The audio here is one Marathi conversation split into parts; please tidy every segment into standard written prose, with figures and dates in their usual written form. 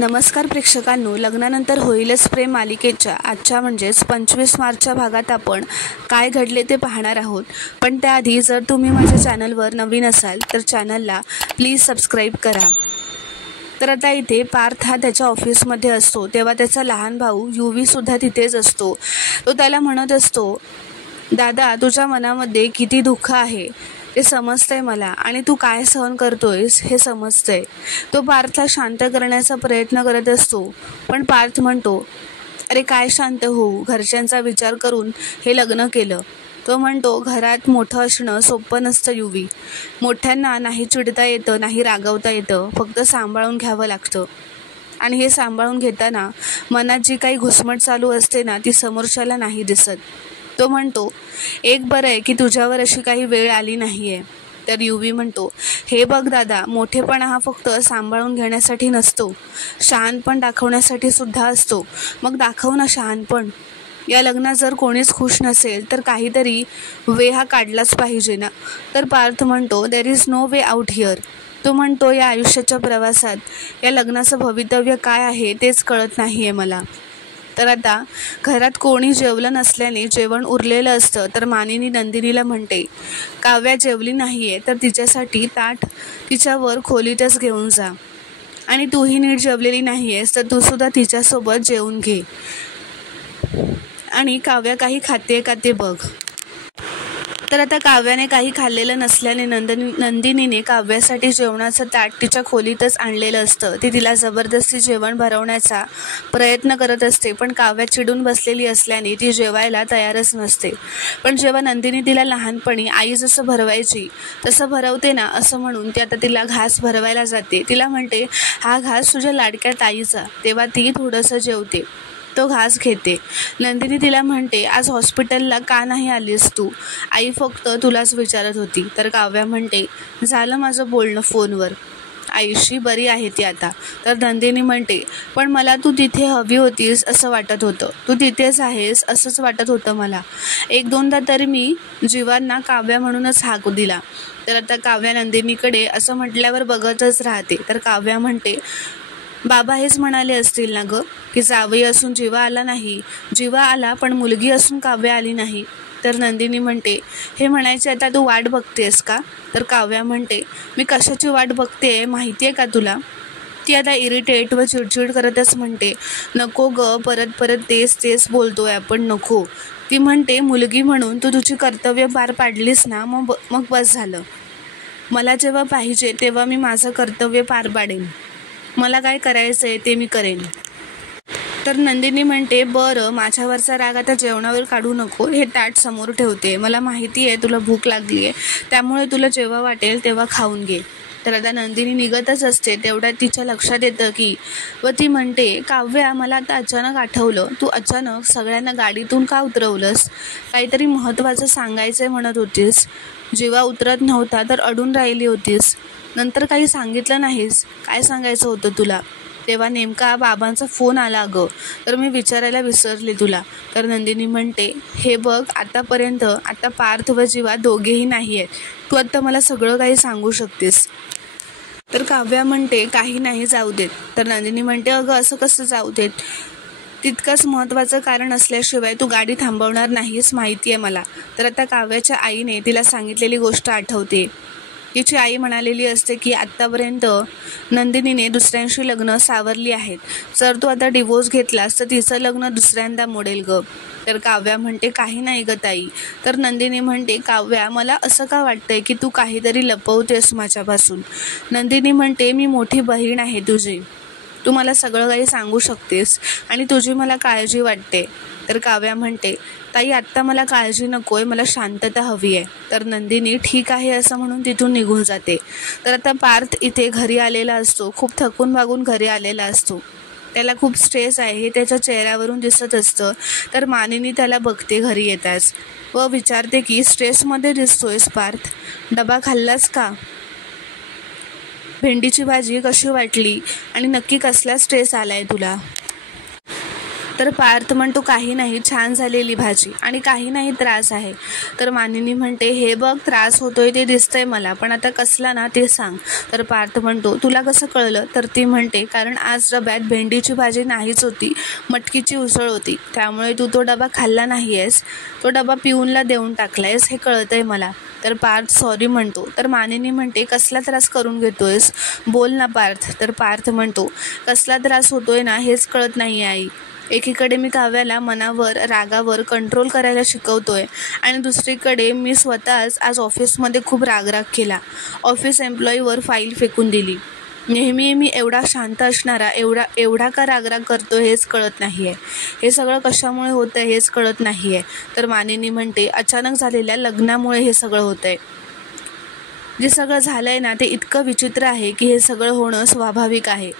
नमस्कार प्रेक्षकांनो, लग्नानंतर होईलच प्रेम मालिकेच्या आजच्या म्हणजेच 25 मार्चच्या भागात आपण काय घडले ते पाहणार आहोत. पण त्याआधी जर तुम्ही माझ्या चॅनलवर नवीन असाल तर चॅनलला प्लीज सबस्क्राईब करा. तर आता इथे पार्थ हा त्याच्या ऑफिसमध्ये असतो तेव्हा त्याचा लहान भाऊ युवीसुद्धा तिथेच असतो. तो त्याला म्हणत असतो, दादा तुझ्या मनामध्ये किती दुःख आहे ते समजतंय मला आणि तू काय सहन करतोयस हे समजतंय. तो पार्थला शांत करण्याचा प्रयत्न करत असतो, पण पार्थ म्हणतो, अरे काय शांत होऊ, घरच्यांचा विचार करून हे लग्न केलं. तो म्हणतो, घरात मोठं असणं सोपं नसतं युवी. मोठ्यांना नाही चिडता येतं, नाही रागवता येतं, फक्त सांभाळून घ्यावं लागतं. आणि हे सांभाळून घेताना मनात जी काही घुसमट चालू असते ना ती समोरच्याला नाही दिसत. तो म्हणतो, एक बरं आहे की तुझ्यावर अशी काही वेळ आली नाही आहे. तर युवी म्हणतो, हे बघ दादा, मोठेपणा हा फक्त सांभाळून घेण्यासाठी नसतो, शहाणपण दाखवण्यासाठी सुद्धा असतो. मग दाखव ना शहाणपण. या लग्नात जर कोणीच खुश नसेल तर काहीतरी वे हा काढलाच पाहिजे ना. तर पार्थ म्हणतो, there is no way out here. तो म्हणतो, या आयुष्याच्या प्रवासात या लग्नाचं भवितव्य काय आहे तेच कळत नाही आहे मला. तर आता घरात कोणी जेवलं नसल्याने जेवण उरलेलं असतं. तर मानिनी नंदिनीला म्हणते, काव्या जेवली नाही आहे तर तिच्यासाठी ताट तिच्यावर खोलीतच घेऊन जा. आणि तूही नीट जेवलेली नाही आहेस तर तूसुद्धा तिच्यासोबत जेवून घे. आणि काव्या काही खाते का ते बघ. तर आता काव्याने काही खाल्लेलं नसल्याने नंदिनीने काव्यासाठी जेवणाचं ताट तिच्या खोलीतच आणलेलं असतं. ती तिला जबरदस्ती जेवण भरवण्याचा प्रयत्न करत असते, पण काव्या चिडून बसलेली असल्याने ती जेवायला तयारच नसते. पण जेव्हा नंदिनी तिला लहानपणी आई जसं भरवायची तसं भरवते ना असं म्हणून ती आता तिला घास भरवायला जाते. तिला म्हणते, हा घास तुझ्या लाडक्या ताईचा. तेव्हा ती थोडंसं जेवते, तो घास घेते. नंदिनी तिला म्हणते, आज हॉस्पिटलला का नाही आलीस तू? आई फक्त तुलाच विचारत होती. तर काव्या म्हणते, झालं माझं बोलणं फोनवर, आईशी बरी आहे ती आता. तर नंदिनी म्हणते, पण मला तू तिथे हवी होतीस असं वाटत होतं, तू तिथेच आहेस असंच वाटत होतं मला. एक दोनदा तरी मी जीवांना काव्या म्हणूनच हाक दिला. तर आता काव्या नंदिनीकडे असं म्हटल्यावर बघतच राहते. तर काव्या म्हणते, बाबा हेच म्हणाले असतील ना गं की जावई असून जीवा आला नाही, जीवा आला पण मुलगी असून काव्या आली नाही. तर नंदिनी म्हणते, हे म्हणायचे आता तू वाट बघतेस का? तर काव्या म्हणते, मी कशाची वाट बघते माहिती आहे का तुला? ती आता इरिटेट व चिडचिड करतच म्हणते, नको ग, परत परत तेच बोलतोय आपण, नको. ती म्हणते, मुलगी म्हणून तू तुझी कर्तव्य पार पाडलीस ना, मग बस झालं. मला जेव्हा पाहिजे तेव्हा मी माझं कर्तव्य पार पाडेन, मला काय करायचं आहे ते मी करेन. तर नंदिनी म्हणते, बरं, माझ्यावरचा राग आता जेवणावर काढू नको, हे ताट समोर ठेवते. मला माहिती आहे तुला भूक लागली आहे, त्यामुळे तुला जेव्हा वाटेल तेव्हा खाऊन घे. तर आता नंदिनी निघतच असते. तेवढ्यात तिच्या लक्षात येतं की व ती म्हणते, काव्या, मला आता अचानक आठवलं, तू अचानक सगळ्यांना गाडीतून का उतरवलंस? काहीतरी महत्त्वाचं सांगायचं म्हणत होतीस. जेव्हा उतरत नव्हता तर अडून राहिली होतीस, नंतर काही सांगितलं नाहीस. काय सांगायचं होतं तुला? तेव्हा नेमका बाबांचा फोन आला गं, तर मी विचारायला विसरले तुला. तर नंदिनी म्हणते, हे बघ, आता पार्थ व जीवा दोघेही नाही आहेत, तू आत्ता मला सगळं काही सांगू शकतेस. तर काव्या म्हणते, काही नाही, जाऊ देत. तर नंदिनी म्हणते, अगं असं कसं जाऊ देत? तितकंच महत्त्वाचं कारण असल्याशिवाय तू गाडी थांबवणार नाहीस, माहिती आहे मला. तर आता काव्याच्या आईने तिला सांगितलेली गोष्ट आठवते. तिची आई म्हणालेली असते की आत्तापर्यंत नंदिनीने दुसऱ्यांशी लग्न सावरली आहेत, जर तू आता डिवोर्स घेतलास तर तिचं लग्न दुसऱ्यांदा मोडेल ग. तर काव्या म्हणते, काही नाही ग ताई. तर नंदिनी म्हणते, काव्या, मला असं का वाटतंय की तू काहीतरी लपवतेस माझ्यापासून? नंदिनी म्हणते, मी मोठी बहीण आहे तुझी, तू मला सगळं काही सांगू शकतेस आणि तुझी मला काळजी वाटते. तर काव्या म्हणते, ताई, आत्ता मला काळजी नको आहे, मला शांतता हवी आहे. तर नंदिनी ठीक आहे असं म्हणून तिथून निघून जाते. तर आता पार्थ इथे घरी आलेला असतो, खूप थकून भागून घरी आलेला असतो. त्याला खूप स्ट्रेस आहे हे त्याच्या चेहऱ्यावरून दिसत असतं. तर मानिनी त्याला बघते घरी येताच व विचारते की स्ट्रेसमध्ये दिसतोयस पार्थ, डबा खाल्लास का? भेंडीची भाजी कशी वाटली आणि नक्की कसला स्ट्रेस आलाय तुला? तर पार्थ म्हणतो काही नाही, छान झालेली भाजी आणि काही नाही त्रास आहे. तर मानिनी म्हणते हे बघ त्रास होतोय ते दिसतंय मला, पण आता कसला ना ते सांग. तर पार्थ म्हणतो तुला कसं कळलं. तर ती म्हणते कारण आज डब्यात भेंडीची भाजी नाहीच होती, मटकीची उसळ होती, त्यामुळे तू तो डबा खाल्ला नाही आहेस, तो डबा पिऊनला देऊन टाकलायस हे कळतंय मला. तर पार्थ सॉरी म्हणतो. तर मानिनी म्हणते कसला त्रास करून घेतोयस, बोल ना पार्थ. तर पार्थ म्हणतो कसला त्रास होतोय ना हेच कळत नाही आई. एकीकडे मी काव्याला मनावर रागावर कंट्रोल करायला शिकवतोय आणि दुसरीकडे मी स्वतःच आज ऑफिसमध्ये खूप रागराग केला, ऑफिस एम्प्लॉईवर फाईल फेकून दिली. नेहमी मी एवढा शांत असणारा एवढा का रागराग करतो हेच कळत नाही आहे. हे सगळं कशामुळे होतं आहे हेच कळत नाही आहे. तर मानिनी म्हणते अचानक झालेल्या लग्नामुळे हे सगळं होतं आहे. जे सगळं झालं आहे ना ते इतकं विचित्र आहे की हे सगळं होणं स्वाभाविक आहे.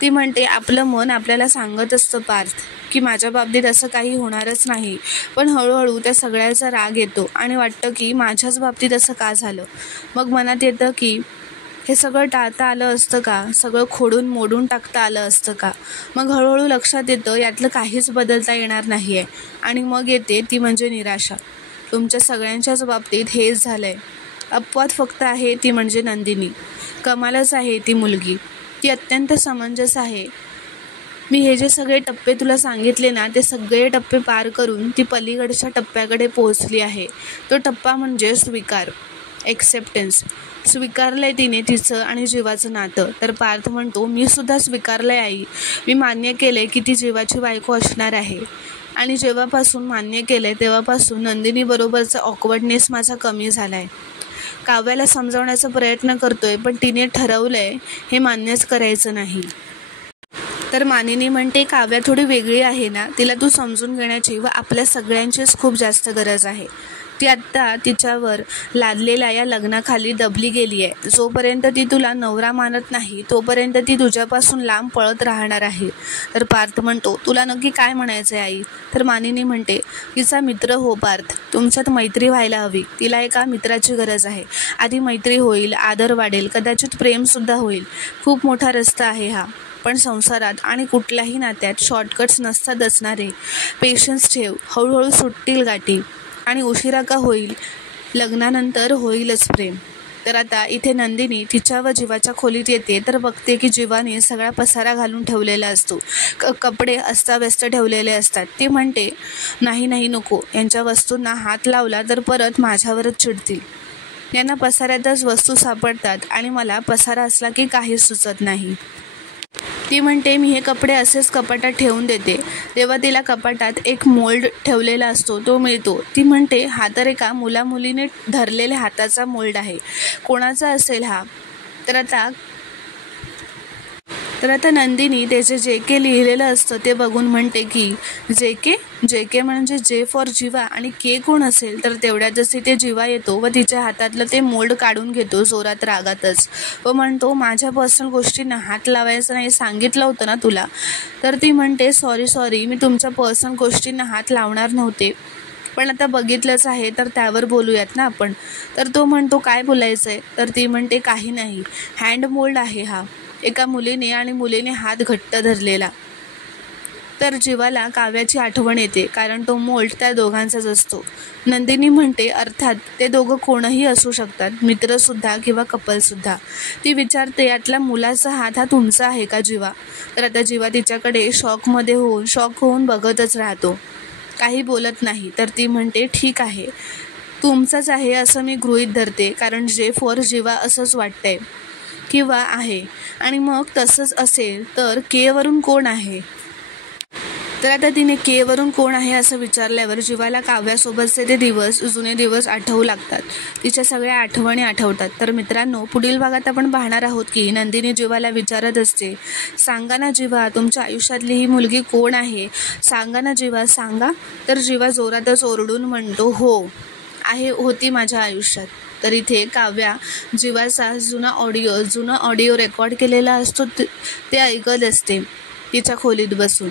ती म्हणते आपलं मन आपल्याला सांगत असतं पार्थ की माझ्या बाबतीत असं काही होणारच नाही, पण हळूहळू त्या सगळ्याचा राग येतो आणि वाटतं की माझ्याच बाबतीत असं का झालं. मग मनात येतं की हे सगळं टाळता आलं असतं का, सगळं खोडून मोडून टाकता आलं असतं का. मग हळूहळू लक्षात येतं यातलं काहीच बदलता येणार नाही आहे आणि मग येते ती म्हणजे निराशा. तुमच्या सगळ्यांच्याच बाबतीत हेच झालं आहे. अपवाद फक्त आहे ती म्हणजे नंदिनी. कमालच आहे ती मुलगी, ती अत्यंत समंजस आहे. मी हे जे सगळे टप्पे तुला सांगितले ना ते सगळे टप्पे पार करून ती पलीकडच्या टप्प्याकडे पोहोचली आहे. तो टप्पा म्हणजे स्वीकार, एक्सेप्टन्स. स्वीकारलंय तिने तिचं आणि जीवाचं नातं. तर पार्थ म्हणतो मी सुद्धा स्वीकारलंय आई. मी मान्य केलंय की ती जीवाची बायको असणार आहे आणि जेव्हापासून मान्य केलंय तेव्हापासून नंदिनी बरोबरचा ऑकवर्डनेस माझा कमी झालाय. काव्याला समजावण्याचा प्रयत्न करतोय पण तिने ठरवलंय हे मान्यच करायचं नाही. तर मानिनी म्हणते काव्या थोडी वेगळी आहे ना, तिला तू समजून घेण्याची व आपल्या सगळ्यांचीच खूप जास्त गरज आहे. ती आत्ता तिच्यावर लादलेल्या या लग्नाखाली दबली गेली आहे. जोपर्यंत ती तुला नवरा मानत नाही तोपर्यंत ती तुझ्यापासून लांब पळत राहणार आहे. तर पार्थ म्हणतो तुला नक्की काय म्हणायचं आहे आई. तर मानिनी म्हणते तिचा मित्र हो पार्थ, तुमच्यात मैत्री व्हायला हवी. तिला एका मित्राची गरज आहे. आधी मैत्री होईल, आदर वाढेल, कदाचित प्रेमसुद्धा होईल. खूप मोठा रस्ता आहे हा, पण संसारात आणि कुठल्याही नात्यात शॉर्टकट्स नसतात असणारे. पेशन्स ठेव, हळूहळू सुटतील गाठी आणि उशिरा का होईल लग्नानंतर होईलच प्रेम. तर आता इथे नंदिनी तिच्या व जीवाच्या खोलीत येते तर बघते की जीवाने सगळा पसारा घालून ठेवलेला असतो. कपडे अस्ताव्यस्त ठेवलेले असतात. ती म्हणते नाही नको, यांच्या वस्तूंना हात लावला तर परत माझ्यावरच चिडतील. यांना पसाऱ्यातच वस्तू सापडतात आणि मला पसारा असला की काहीच सुचत नाही. ती म्हणते मी हे कपडे असेच कपाटात ठेवून देते. तेव्हा तिला कपाटात एक मोल्ड ठेवलेला असतो तो मिळतो. ती म्हणते हा तर एका मुलीने धरलेल्या हाताचा मोल्ड आहे, कोणाचा असेल हा. तर आता नंदिनी त्याचे जे के लिहिलेलं असतं ते बघून म्हणते की जे के म्हणजे जे फॉर जीवा आणि के कोण असेल. तर तेवढ्यातच तिथे जीवा येतो व तिच्या हातातलं ते मोल्ड काढून घेतो जोरात रागातच व म्हणतो माझ्या पर्सनल गोष्टींना हात लावायचं नाही सांगितलं होतं ना तुला. तर ती म्हणते सॉरी मी तुमच्या पर्सनल गोष्टींना हात लावणार नव्हते, पण आता बघितलंच आहे तर त्यावर बोलूयात ना आपण. तर तो म्हणतो काय बोलायचं आहे. तर ती म्हणते काही नाही, हँड मोल्ड आहे हा, एका मुलीने आणि मुलीने हात घट्ट धरलेला. तर जीवाला काव्याची आठवण येते कारण तो मोल्ड त्या दोघांचाच असतो. नंदिनी म्हणते अर्थात ते दोघं कोणही असू शकतात, मित्रसुद्धा किंवा कपलसुद्धा. ती विचारते यातला मुलाचा हात हा तुमचा आहे का जीवा. तर आता जीवा तिच्याकडे शॉक होऊन बघतच राहतो, काही बोलत नाही. तर ती म्हणते ठीक आहे, तुमचाच आहे असं मी गृहीत धरते कारण जे फॉर जीवा असंच वाटतंय किंवा आहे. आणि मग तसंच असेल तर के वरून कोण आहे. तर आता तिने के वरून कोण आहे असं विचारल्यावर जीवाला काव्यासोबतचे ते जुने दिवस आठवू लागतात. तिच्या सगळ्या आठवणी आठवतात. तर मित्रांनो पुढील भागात आपण पाहणार आहोत की नंदिनी जीवाला विचारत असते सांगा ना जीवा, तुमच्या आयुष्यातली ही मुलगी कोण आहे, सांगा ना जीवा सांगा. तर जीवा जोरातच ओरडून म्हणतो होती माझ्या आयुष्यात. तर इथे काव्या जीवाचा जुना ऑडिओ रेकॉर्ड केलेला असतो ते ऐकत असते तिच्या खोलीत बसून.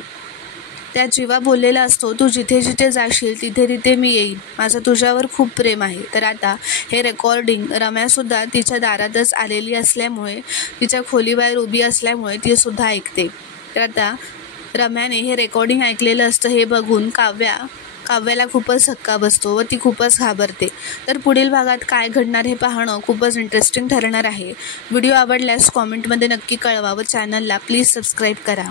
त्या जीवा बोललेला असतो तू जिथे जिथे जाशील तिथे तिथे मी येईल, माझं तुझ्यावर खूप प्रेम आहे. तर आता हे रेकॉर्डिंग रम्यासुद्धा तिच्या दारातच आलेली असल्यामुळे, तिच्या खोलीबाहेर उभी असल्यामुळे ती सुद्धा ऐकते. तर आता रम्याने हे रेकॉर्डिंग ऐकलेलं असतं हे बघून काव्याला खूपच धक्का बसतो व ती खूपच घाबरते. तर पुढील भागात काय घडणार हे पाहणं खूपच इंटरेस्टिंग ठरणार आहे. व्हिडिओ आवडल्यास कॉमेंटमध्ये नक्की कळवा व चॅनलला प्लीज सबस्क्राईब करा.